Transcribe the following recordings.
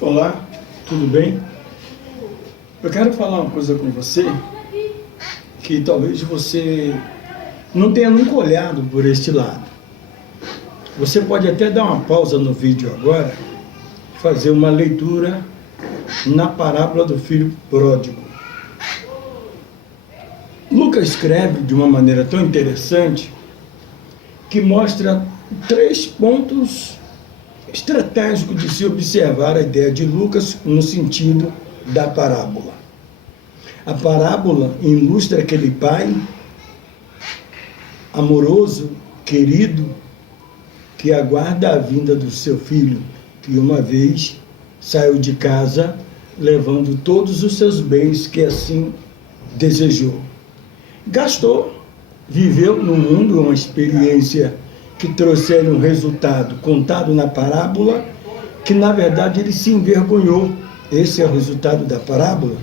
Olá, tudo bem? Eu quero falar uma coisa com você que talvez você não tenha nunca olhado por este lado. Você pode até dar uma pausa no vídeo agora, fazer uma leitura na parábola do filho pródigo. Lucas escreve de uma maneira tão interessante que mostra 3 pontos estratégicos de se observar a ideia de Lucas no sentido da parábola. A parábola ilustra aquele pai amoroso, querido, que aguarda a vinda do seu filho, que uma vez saiu de casa levando todos os seus bens que assim desejou. Gastou, viveu no mundo uma experiência que trouxeram um resultado contado na parábola, que na verdade ele se envergonhou. Esse é o resultado da parábola.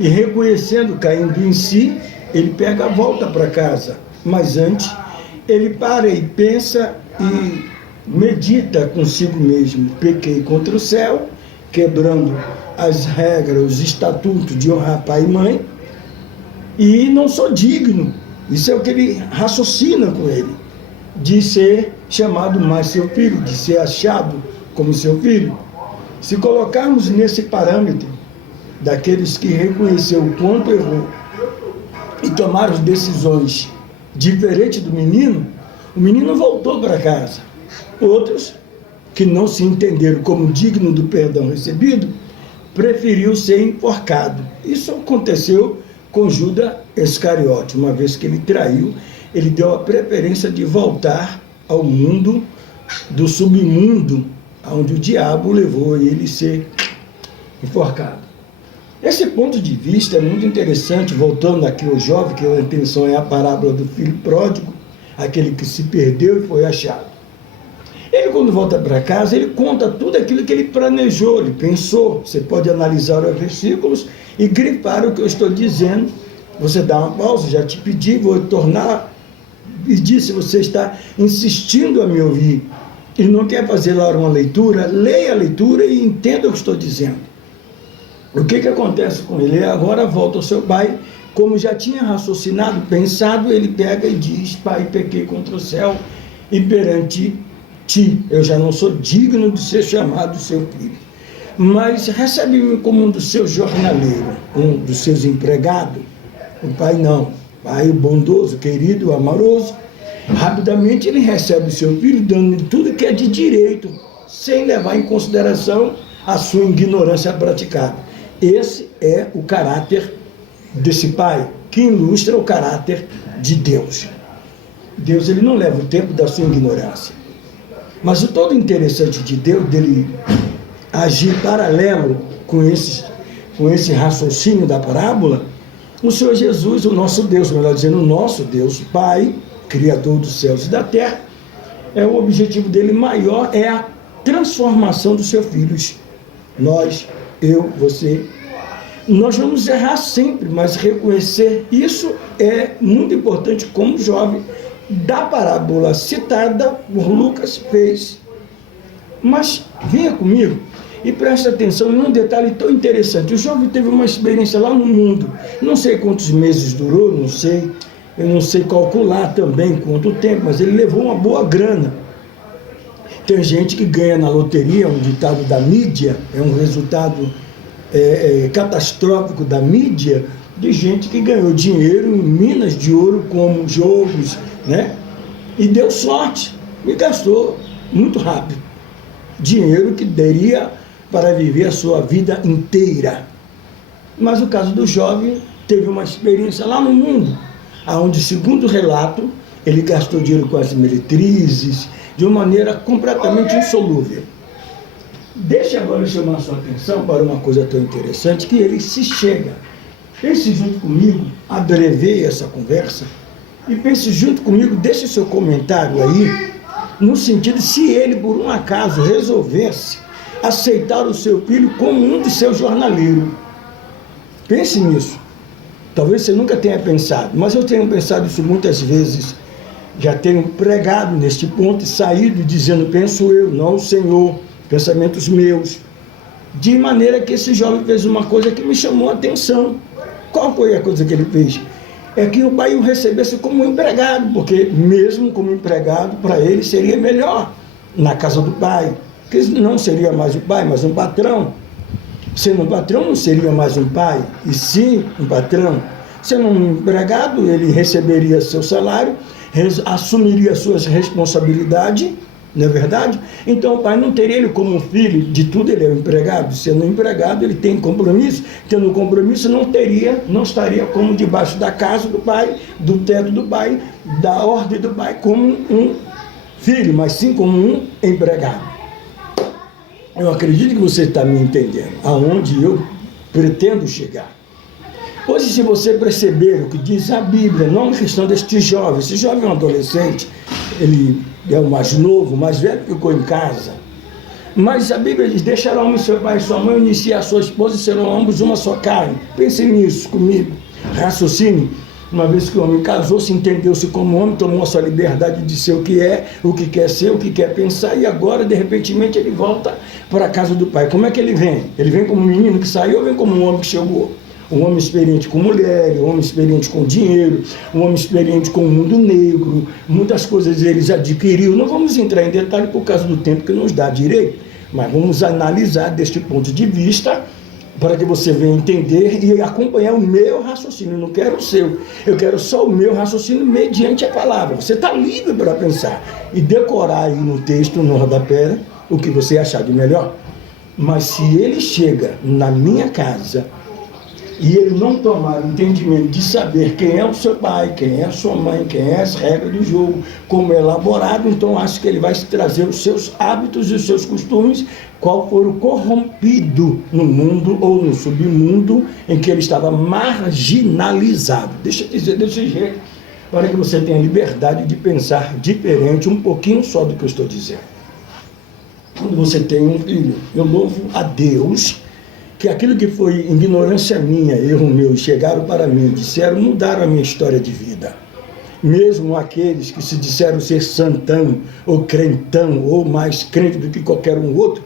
E reconhecendo, caindo em si, ele pega a volta para casa. Mas antes, ele para e pensa e medita consigo mesmo. Pequei contra o céu, quebrando as regras, os estatutos de honrar pai e mãe, e não sou digno. Isso é o que ele raciocina com ele, de ser chamado mais seu filho, de ser achado como seu filho. Se colocarmos nesse parâmetro daqueles que reconheceu o quanto errou e tomaram decisões diferentes do menino, o menino voltou para casa. Outros, que não se entenderam como digno do perdão recebido, preferiu ser enforcado. Isso aconteceu com Judas Iscariote. Uma vez que ele traiu, ele deu a preferência de voltar ao mundo do submundo, onde o diabo levou ele a ser enforcado. Esse ponto de vista é muito interessante, voltando aqui ao jovem, que a intenção é a parábola do filho pródigo, aquele que se perdeu e foi achado. Ele, quando volta para casa, ele conta tudo aquilo que ele planejou, ele pensou. Você pode analisar os versículos e grifar o que eu estou dizendo. Você dá uma pausa, já te pedi, vou tornar e disse, você está insistindo a me ouvir e não quer fazer lá uma leitura, leia a leitura e entenda o que estou dizendo. O que acontece com ele? Ele agora volta ao seu pai, como já tinha raciocinado, pensado, ele pega e diz, pai, pequei contra o céu e perante ti, eu já não sou digno de ser chamado seu filho, mas recebe-me como um dos seus jornaleiros, um dos seus empregados. O pai não, pai bondoso, querido, amoroso. Rapidamente ele recebe o seu filho, dando-lhe tudo que é de direito, sem levar em consideração a sua ignorância praticada. Esse é o caráter desse pai, que ilustra o caráter de Deus. Deus, ele não leva o tempo da sua ignorância. Mas o todo interessante de Deus, dele agir paralelo com esse raciocínio da parábola, o Senhor Jesus, o nosso Deus, melhor dizendo, o nosso Deus, Pai, Criador dos céus e da terra, o objetivo dele maior é a transformação dos seus filhos. Nós, eu, você, nós vamos errar sempre, mas reconhecer isso é muito importante, como o jovem da parábola citada por Lucas fez. Mas venha comigo e preste atenção em um detalhe tão interessante. O jovem teve uma experiência lá no mundo, não sei quantos meses durou, eu não sei calcular também quanto tempo, mas ele levou uma boa grana. Tem gente que ganha na loteria, um ditado da mídia, é um resultado catastrófico da mídia, de gente que ganhou dinheiro em minas de ouro como jogos, né? E deu sorte e gastou muito rápido dinheiro que daria para viver a sua vida inteira. Mas o caso do jovem teve uma experiência lá no mundo, onde, segundo o relato, ele gastou dinheiro com as meretrizes de uma maneira completamente insolúvel. Deixa agora eu chamar a sua atenção para uma coisa tão interessante, que ele se chega. Pense junto comigo, abreviei essa conversa, e pense junto comigo, deixe seu comentário aí, no sentido, se ele, por um acaso, resolvesse aceitar o seu filho como um de seus jornaleiros. Pense nisso. Talvez você nunca tenha pensado, mas eu tenho pensado isso muitas vezes. Já tenho pregado neste ponto e saído dizendo, penso eu, não o Senhor, pensamentos meus. De maneira que esse jovem fez uma coisa que me chamou a atenção. Qual foi a coisa que ele fez? É que o pai o recebesse como empregado, porque mesmo como empregado, para ele seria melhor na casa do pai, porque não seria mais o pai, mas um patrão. Sendo um patrão, não seria mais um pai, e sim um patrão. Sendo um empregado, ele receberia seu salário, assumiria suas responsabilidades, não é verdade? Então o pai não teria ele como filho, de tudo ele é um empregado. Sendo um empregado, ele tem compromisso. Tendo compromisso, não estaria como debaixo da casa do pai, do teto do pai, da ordem do pai, como um filho, mas sim como um empregado. Eu acredito que você está me entendendo, aonde eu pretendo chegar. Hoje, se você perceber o que diz a Bíblia, não é questão deste jovem, esse jovem é um adolescente, ele é o mais novo, o mais velho, ficou em casa. Mas a Bíblia diz: deixará o homem seu pai e sua mãe, unir-se a sua esposa, e serão ambos uma só carne. Pense nisso comigo, raciocine. Uma vez que o homem casou-se, entendeu-se como homem, tomou a sua liberdade de ser o que é, o que quer ser, o que quer pensar, e agora, de repente, ele volta para a casa do pai. Como é que ele vem? Ele vem como um menino que saiu ou vem como um homem que chegou? Um homem experiente com mulher, um homem experiente com dinheiro, um homem experiente com o mundo negro, muitas coisas eles adquiriu. Não vamos entrar em detalhe por causa do tempo que nos dá direito, mas vamos analisar deste ponto de vista para que você venha entender e acompanhar o meu raciocínio. Eu não quero o seu, eu quero só o meu raciocínio mediante a palavra. Você está livre para pensar e decorar aí no texto, no rodapé, o que você achar de melhor. Mas se ele chega na minha casa e ele não tomar o entendimento de saber quem é o seu pai, quem é a sua mãe, quem é as regras do jogo, como é elaborado, então acho que ele vai trazer os seus hábitos e os seus costumes, qual for o corrompido no mundo ou no submundo em que ele estava marginalizado. Deixa eu dizer desse jeito, para que você tenha liberdade de pensar diferente, um pouquinho só do que eu estou dizendo. Quando você tem um filho, eu louvo a Deus que aquilo que foi ignorância minha, erro meu, chegaram para mim, disseram, mudaram a minha história de vida. Mesmo aqueles que se disseram ser santão, ou crentão, ou mais crente do que qualquer um outro,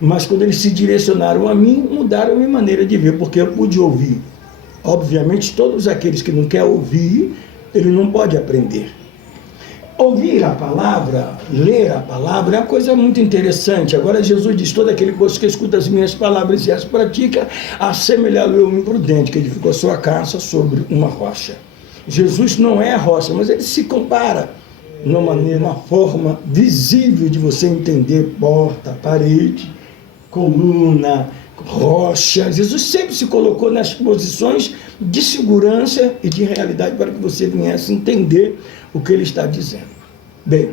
mas quando eles se direcionaram a mim, mudaram a minha maneira de ver, porque eu pude ouvir. Obviamente, todos aqueles que não querem ouvir, ele não pode aprender. Ouvir a palavra, ler a palavra é uma coisa muito interessante. Agora Jesus diz: todo aquele pois que escuta as minhas palavras e as pratica, assemelhá-lo ao imprudente que edificou sua casa sobre uma rocha. Jesus não é a rocha, mas ele se compara numa maneira, uma forma visível de você entender porta, parede, coluna, rocha. Jesus sempre se colocou nas posições de segurança e de realidade para que você viesse entender o que ele está dizendo. Bem,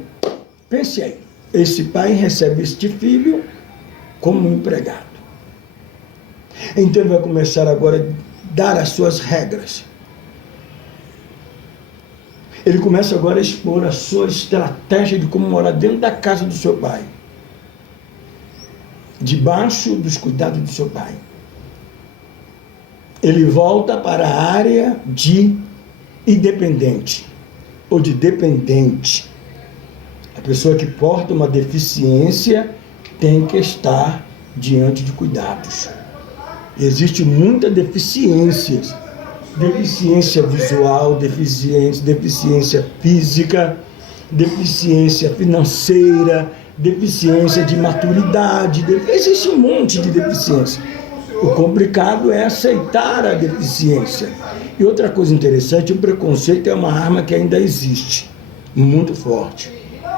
pense aí, esse pai recebe este filho como um empregado. Então ele vai começar agora a dar as suas regras. Ele começa agora a expor a sua estratégia de como morar dentro da casa do seu pai, debaixo dos cuidados do seu pai. Ele volta para a área de independente ou de dependente. A pessoa que porta uma deficiência tem que estar diante de cuidados. Existe muita deficiências. Deficiência visual, deficiência física, deficiência financeira, deficiência de maturidade, existe um monte de deficiência. O complicado é aceitar a deficiência. E outra coisa interessante, o preconceito é uma arma que ainda existe, muito forte,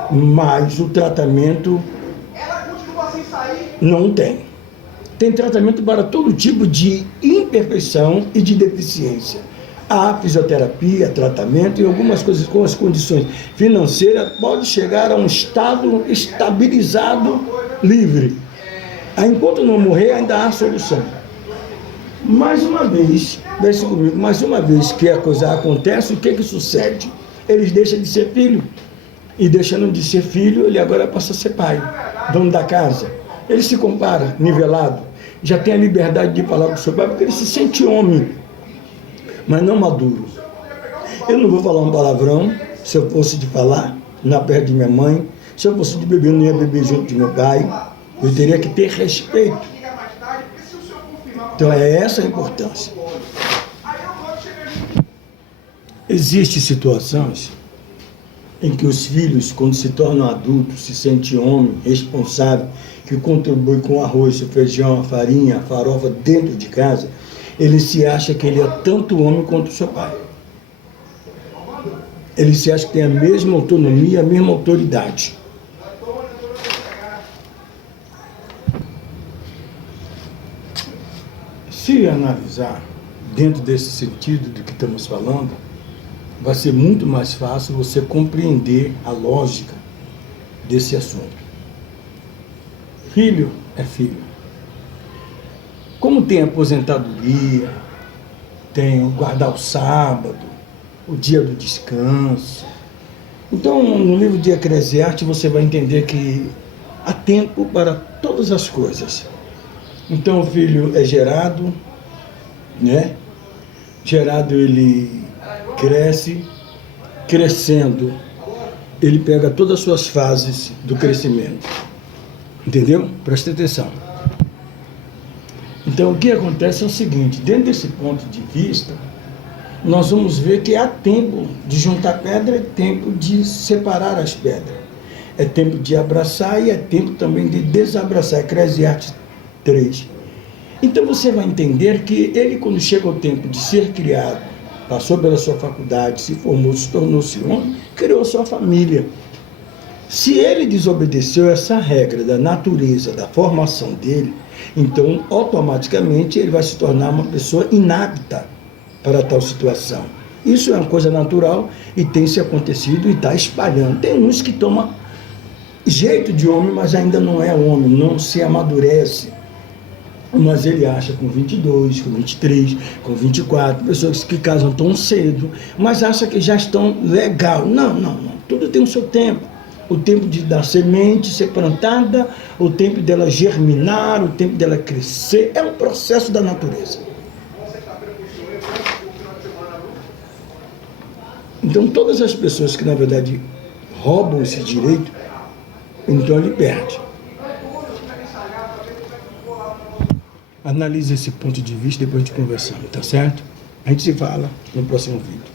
mas o tratamento não tem. Tem tratamento para todo tipo de imperfeição e de deficiência. Há fisioterapia, tratamento e algumas coisas com as condições financeiras pode chegar a um estado estabilizado, livre. Enquanto não morrer, ainda há solução. Mais uma vez, pense comigo, mais uma vez que a coisa acontece, o que sucede? Eles deixam de ser filho. E deixando de ser filho, ele agora passa a ser pai, dono da casa. Ele se compara, nivelado, já tem a liberdade de falar com o seu pai, porque ele se sente homem, mas não maduro. Eu não vou falar um palavrão, se eu fosse de falar, na perto de minha mãe. Se eu fosse de beber, eu não ia beber junto de meu pai. Eu teria que ter respeito Então é essa a importância. Existem situações em que os filhos, quando se tornam adultos, se sentem homem, responsável, que contribui com o arroz, o feijão, a farinha, a farofa dentro de casa, ele se acha que ele é tanto homem quanto o seu pai. Ele se acha que tem a mesma autonomia, a mesma autoridade. Se analisar dentro desse sentido do que estamos falando, vai ser muito mais fácil você compreender a lógica desse assunto. Filho é filho. Como tem aposentadoria, tem o guardar o sábado, o dia do descanso. Então, no livro de Eclesiastes, você vai entender que há tempo para todas as coisas. Então, o filho é gerado, né? Gerado, ele cresce, crescendo, ele pega todas as suas fases do crescimento. Entendeu? Presta atenção. Então, o que acontece é o seguinte, dentro desse ponto de vista, nós vamos ver que há tempo de juntar pedra, é tempo de separar as pedras. É tempo de abraçar e é tempo também de desabraçar. Eclesiastes 3. Então você vai entender que ele, quando chega o tempo de ser criado, passou pela sua faculdade, se formou, se tornou-se homem, criou a sua família. Se ele desobedeceu essa regra da natureza, da formação dele, então automaticamente ele vai se tornar uma pessoa inapta para tal situação. Isso é uma coisa natural e tem se acontecido e está espalhando. Tem uns que tomam jeito de homem, mas ainda não é homem, não se amadurece. Mas ele acha com 22, com 23, com 24, pessoas que casam tão cedo, mas acha que já estão legal. Não. Tudo tem o seu tempo. O tempo de dar semente, ser plantada, o tempo dela germinar, o tempo dela crescer. É um processo da natureza. Então, todas as pessoas que, na verdade, roubam esse direito, então ele perde. Analise esse ponto de vista, depois a gente conversamos, tá certo? A gente se fala no próximo vídeo.